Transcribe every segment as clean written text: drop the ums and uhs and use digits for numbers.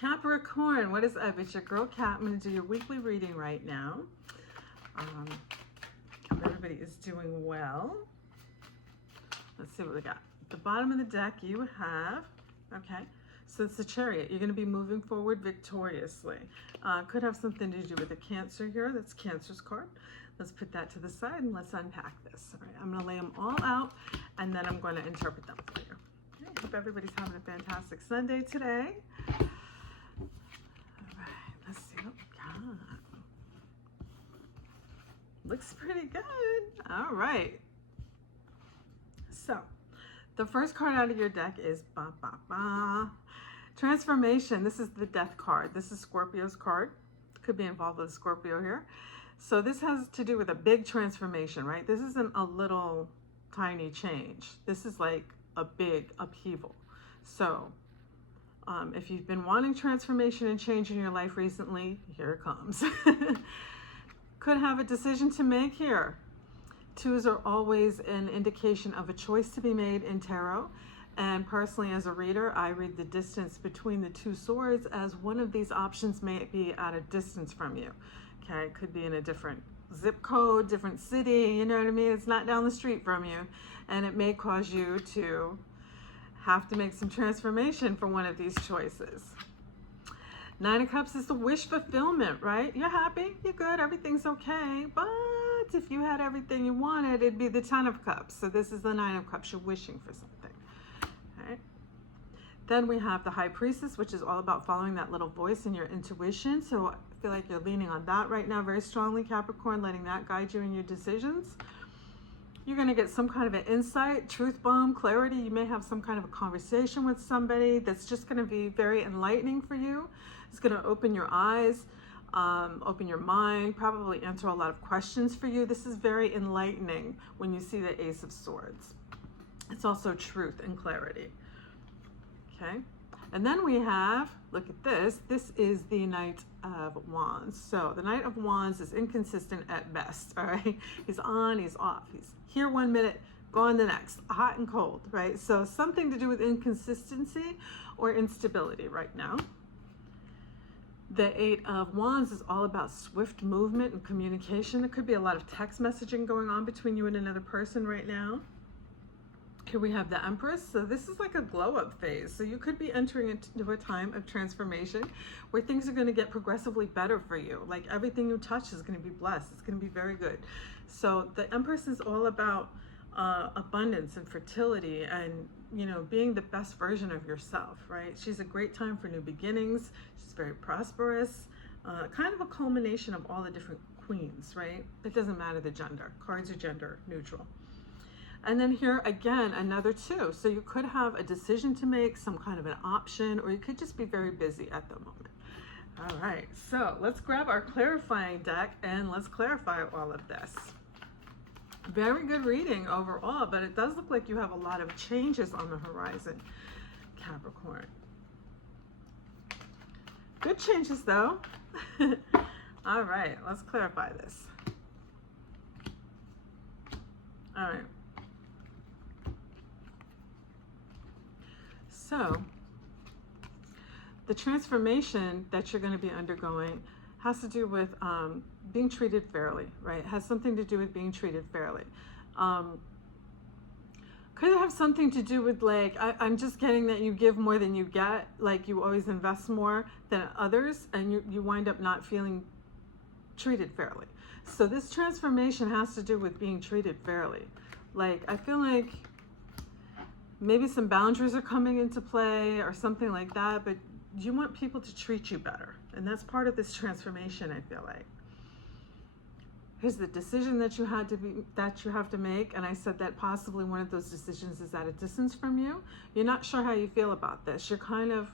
Capricorn, what is up? It's your girl Kat. I'm going to do your weekly reading right now. Hope everybody is doing well. Let's see what we got. At the bottom of the deck you have, okay, so it's the Chariot. You're going to be moving forward victoriously. Could have something to do with a Cancer here. That's Cancer's card. Let's put that to the side and let's unpack this. All right, I'm going to lay them all out and then I'm going to interpret them for you. Okay, hope everybody's having a fantastic Sunday today. Let's see what we got. Looks pretty good. All right. So, the first card out of your deck is Transformation. This is the Death card. This is Scorpio's card. Could be involved with Scorpio here. So this has to do with a big transformation, right? This isn't a little tiny change. This is like a big upheaval. So, if you've been wanting transformation and change in your life recently, here it comes. Could have a decision to make here. Twos are always an indication of a choice to be made in tarot. And personally, as a reader, I read the distance between the two swords as one of these options may be at a distance from you. Okay, it could be in a different zip code, different city, you know what I mean? It's not down the street from you. And it may cause you to have to make some transformation for one of these choices. Nine of Cups is the wish fulfillment, right? You're happy, you're good, everything's okay. But if you had everything you wanted, it'd be the Ten of Cups. So this is the Nine of Cups. You're wishing for something. Okay. Then we have the High Priestess, which is all about following that little voice in your intuition. So I feel like you're leaning on that right now very strongly, Capricorn, letting that guide you in your decisions. You're going to get some kind of an insight, truth bomb, clarity. You may have some kind of a conversation with somebody that's just going to be very enlightening for you. It's going to open your eyes, open your mind, probably answer a lot of questions for you. This is very enlightening when you see the Ace of Swords. It's also truth and clarity. Okay. And then we have, look at this, this is the Knight of Wands. So the Knight of Wands is inconsistent at best, all right? He's on, he's off. He's here 1 minute, gone the next, hot and cold, right? So something to do with inconsistency or instability right now. The Eight of Wands is all about swift movement and communication. There could be a lot of text messaging going on between you and another person right now. Here we have the Empress. So this is like a glow-up phase. So you could be entering into a time of transformation where things are going to get progressively better for you. Like everything you touch is going to be blessed. It's going to be very good. So the Empress is all about abundance and fertility and, you know, being the best version of yourself, right? She's a great time for new beginnings. She's very prosperous. Kind of a culmination of all the different queens, right? It doesn't matter the gender. Cards are gender neutral. And then here again, another two. So you could have a decision to make, some kind of an option, or you could just be very busy at the moment. All right, so let's grab our clarifying deck and let's clarify all of this. Very good reading overall, but it does look like you have a lot of changes on the horizon, Capricorn. Good changes though. All right, let's clarify this. All right. So, the transformation that you're going to be undergoing has to do with being treated fairly, right? It has something to do with being treated fairly. Could have something to do with like, I'm just getting that you give more than you get, like you always invest more than others, and you wind up not feeling treated fairly. So this transformation has to do with being treated fairly. Like, I feel like maybe some boundaries are coming into play or something like that, but you want people to treat you better. And that's part of this transformation, I feel like. Here's the decision that you have to make. And I said that possibly one of those decisions is at a distance from you. You're not sure how you feel about this. You're kind of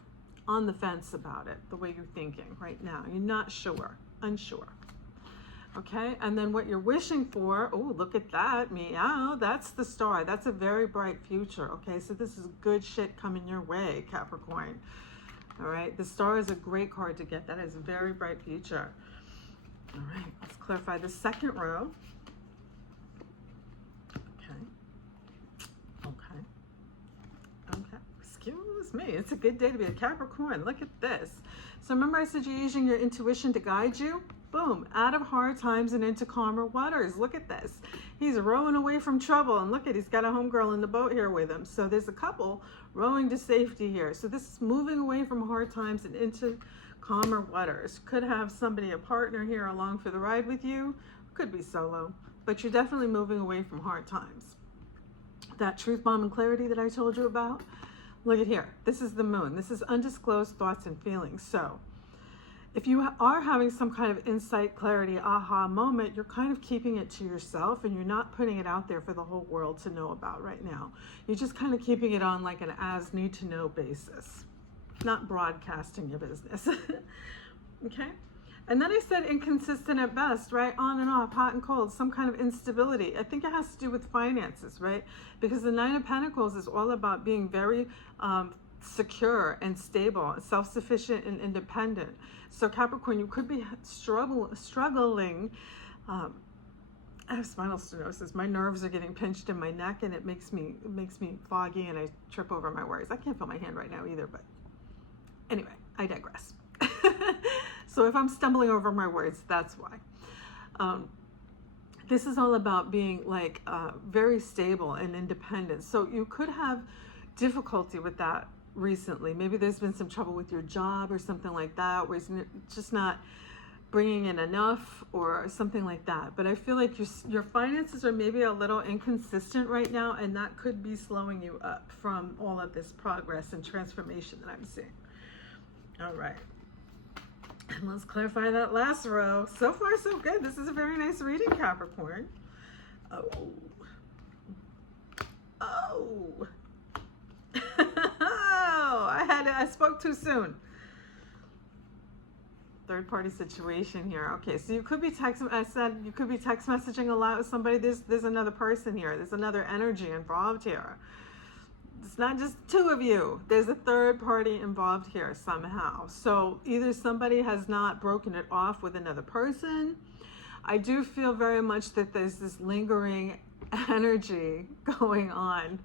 on the fence about it, the way you're thinking right now. You're not sure, unsure. Okay, and then what you're wishing for, oh, look at that, meow, that's the Star. That's a very bright future, okay? So this is good shit coming your way, Capricorn. All right, the Star is a great card to get. That is a very bright future. All right, let's clarify the second row. Okay, okay, okay, excuse just me. It's a good day to be a Capricorn. Look at this. So remember I said you're using your intuition to guide you? Boom, out of hard times and into calmer waters. Look at this. He's rowing away from trouble, and look at, he's got a homegirl in the boat here with him. So there's a couple rowing to safety here. So this is moving away from hard times and into calmer waters. Could have somebody, a partner here along for the ride with you. Could be solo, but you're definitely moving away from hard times. That truth bomb and clarity that I told you about. Look at here. This is the moon. This is undisclosed thoughts and feelings. So if you are having some kind of insight, clarity, aha moment, you're kind of keeping it to yourself and you're not putting it out there for the whole world to know about right now. You're just kind of keeping it on like an as need to know basis, not broadcasting your business. Okay. And then I said inconsistent at best, right? On and off, hot and cold, some kind of instability. I think it has to do with finances, right? Because the Nine of Pentacles is all about being very secure and stable, self-sufficient and independent. So Capricorn, you could be struggling. I have spinal stenosis. My nerves are getting pinched in my neck, and it makes me foggy, and I trip over my words. I can't feel my hand right now either, but anyway, I digress. So if I'm stumbling over my words, that's why. This is all about being like very stable and independent. So you could have difficulty with that recently. Maybe there's been some trouble with your job or something like that, where it's just not bringing in enough or something like that. But I feel like your finances are maybe a little inconsistent right now, and that could be slowing you up from all of this progress and transformation that I'm seeing. All right. And let's clarify that last row. So far, so good. This is a very nice reading, Capricorn. Oh. Oh. I spoke too soon. Third party situation here. Okay, so you could be I said you could be text messaging a lot with somebody. There's another person here. There's another energy involved here. It's not just two of you. There's a third party involved here somehow. So either somebody has not broken it off with another person. I do feel very much that there's this lingering energy going on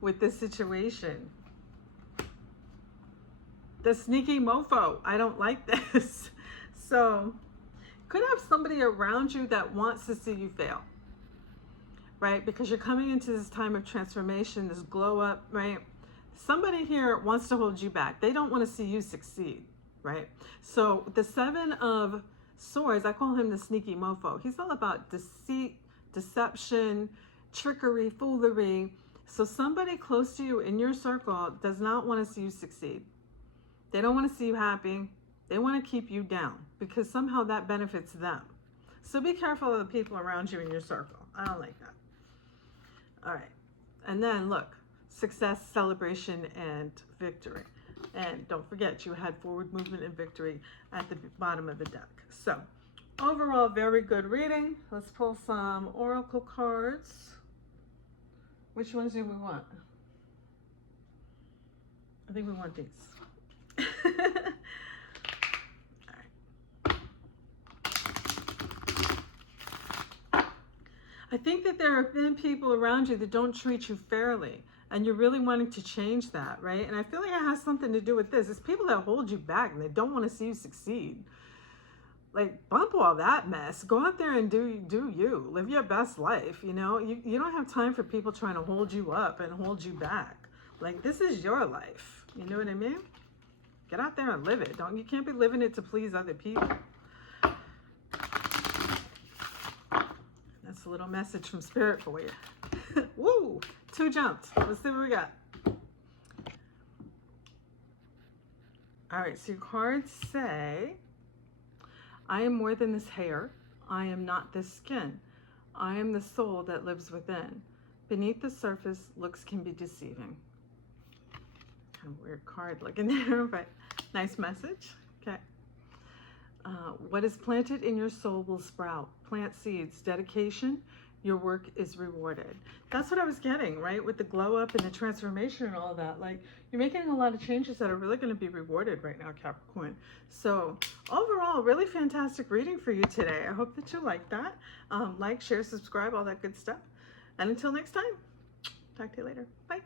with this situation. The sneaky mofo. I don't like this. So could have somebody around you that wants to see you fail. Right? Because you're coming into this time of transformation, this glow up, right? Somebody here wants to hold you back. They don't want to see you succeed, right? So the Seven of Swords, I call him the sneaky mofo. He's all about deceit, deception, trickery, foolery. So somebody close to you in your circle does not want to see you succeed. They don't want to see you happy. They want to keep you down because somehow that benefits them. So be careful of the people around you in your circle. I don't like that. All right, and then look, success, celebration, and victory. And don't forget, you had forward movement and victory at the bottom of the deck. So overall, very good reading. Let's pull some oracle cards. Which ones do we want? I think we want these. I think that there have been people around you that don't treat you fairly, and you're really wanting to change that, right? And I feel like it has something to do with this. It's people that hold you back and they don't want to see you succeed. Like, bump all that mess. Go out there and do you. Live your best life, you know? You don't have time for people trying to hold you up and hold you back. Like, this is your life. You know what I mean? Get out there and live it. You can't be living it to please other people. That's a little message from Spirit for you. Woo! 2 jumped. Let's see what we got. All right, so your cards say, I am more than this hair. I am not this skin. I am the soul that lives within. Beneath the surface, looks can be deceiving. Kind of weird card looking there, but nice message. Okay. What is planted in your soul will sprout. Plant seeds. Dedication. Your work is rewarded. That's what I was getting, right? With the glow up and the transformation and all that. Like, you're making a lot of changes that are really going to be rewarded right now, Capricorn. So overall, really fantastic reading for you today. I hope that you like that. Like, share, subscribe, all that good stuff. And until next time, talk to you later. Bye.